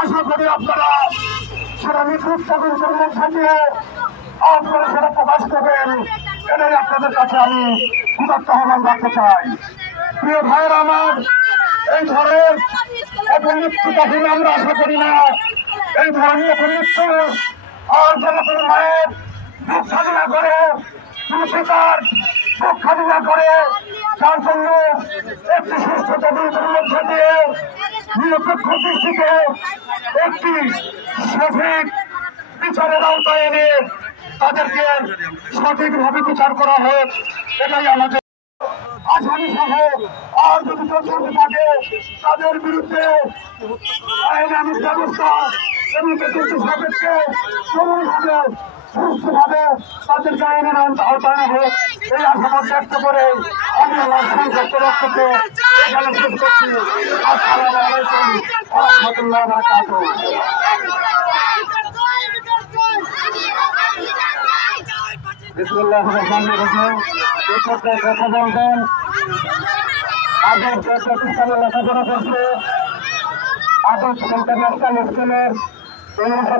আশা করি আপনারা সেটা নিখুঁত তদন্তের মধ্যে দিয়ে আপনারা সেটা প্রকাশ করবেন, এটাই আপনাদের কাছে আমি উদাত্ত আহ্বান রাখতে চাই। প্রিয় ভাইয়ের আমার, এই ধরনের অপমৃত্যু কখনো আমরা আশা করি না। এই ধরনের অপমৃত্যু আর যেন কোনো মায়ের বুক সাধনা করে, কোনো পিতার বুক সাধনা করে, যার জন্য একটি সুস্থ তদন্তের মধ্যে দিয়ে নিরপেক্ষ দৃষ্টিতে একটি সঠিক বিচারের আওতায় এনে তাদেরকে সঠিকভাবে বিচার করা হোক, এটাই আমাদের আসামি সহ আর যদি চলতে থাকে তাদের বিরুদ্ধে আইনানুগ ব্যবস্থা এবং কিন্তু সাপেক্ষে কোনোভাবে সুস্থভাবে তাদেরকে আইনের আওতায় হোক, এই আশাবাদ ব্যক্ত করে আমি আমার সংক্ষিপ্ত বক্তব্য এখানে শেষ করছি। আসসালামু আলাইকুম ওয়া রাহমাতুল্লাহি ওয়া বারাকাতুহু। বিসমিল্লাহির রহমানির রহিম। এই পর্যায়ে কথা বলবেন আদর্শ প্রতিষ্ঠানে লেখাপড়া করছে আদর্শ ইন্টারন্যাশনাল স্কুলের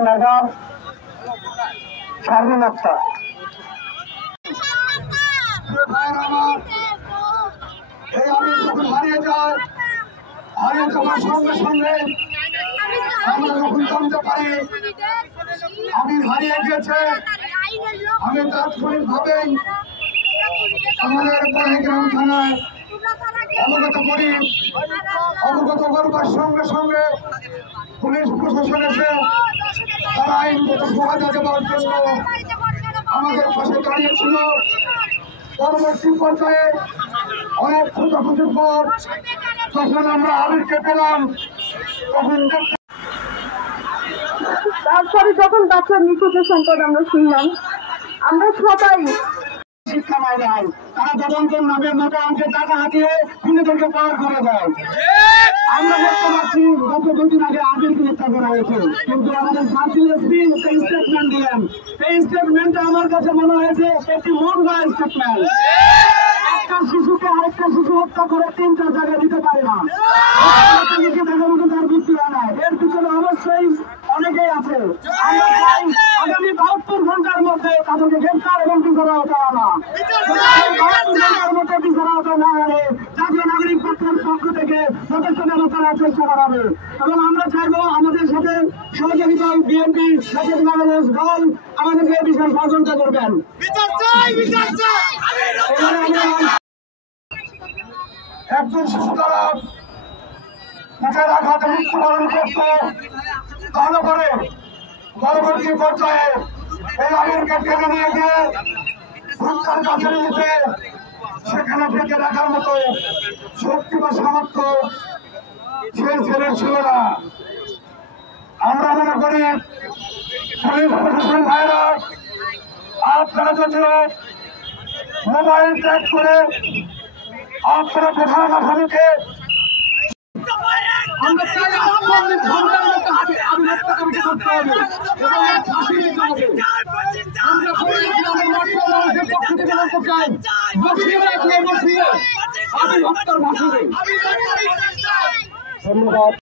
ম্যাডাম শারমিন আক্তার। এই আমি যখন হারিয়ে যাওয়ার সঙ্গে সঙ্গে আমরা যখন জানতে পারি আমি হারিয়ে গিয়েছে, আমি তাৎক্ষণিক ভাবেই আমাদের পড়াইগ্রাম থানায় অবগত করি। অবগত করবার সঙ্গে সঙ্গে পুলিশ প্রশাসন এসে তারা আইনগত সহায়তা দেওয়ার জন্য আমাদের পাশে দাঁড়িয়েছিল। পরবর্তী পর্যায়ে অনেক খোঁজাখুঁজির পর যখন আমরা আবিরকে পেলাম তখন তারপরে যখন বাচ্চার নিখোঁজের সংকট আমরা শুনলাম, আমরা সবাই শিক্ষা পায় নাই, তারা তদন্তের নামে মোটা অঙ্কের টাকা হাতিয়ে খুনিদেরকে পার করে দেয়। আমরা দেখতে পাচ্ছি গত 2 দিন আগে আবিরকে হত্যা করা হয়েছে, কিন্তু আমাদের ফাঁসিল এসপি একটা স্টেটমেন্ট দিলেন। এই স্টেটমেন্টটা আমার কাছে মনে হয়েছে একটি মনগড়া স্টেটমেন্ট। একটা শিশুকে আরেকটা শিশু হত্যা করে 3-4 জায়গায় দিতে পারে না, তার বুদ্ধি হয় না। এর পিছনে অবশ্যই অনেকেই আছে। আমরা চাই আগামী 72 ঘন্টার মধ্যে তাদেরকে গ্রেফতার এবং বিচার আওতায় আনা। 72 ঘন্টার মধ্যে বিচার আওতায় না আনে জাতীয় নাগরিক পক্ষের পক্ষ থেকে যথেষ্ট ব্যবস্থা নেওয়ার চেষ্টা করা হবে। এবং আমরা চাইবো আমাদের সাথে সহযোগী দল বিএনপি জাতীয় বাংলাদেশ দল আমাদেরকে এই বিষয়ে সহযোগিতা করবেন। একজন শিশু দ্বারা বুকের আঘাতে মৃত্যুবরণ করতে ভালো করে পরবর্তী পর্যায়ে এই আমিরকে টেনে নিয়ে গিয়ে ভুট্টার কাছে নিয়েছে, সেখানে থেকে রাখার মতো শক্তি বা সামর্থ্য সেই ছেলের ছিল না। আমরা মনে করি পুলিশ প্রশাসন ভাইরা আপনারা যদিও মোবাইল ট্র্যাক করে আপনারা প্রধান আসামিকে আমরা চাই ঘন্টার মধ্যে আমি হত্যা কমিটি করতে হবে এবং ফাঁসি দিতে হবে। আমরা মানুষের পক্ষ থেকে বলতে চাই বসিয়ে রাখলে বসিয়ে আমি হত্যার ফাঁসি। ধন্যবাদ।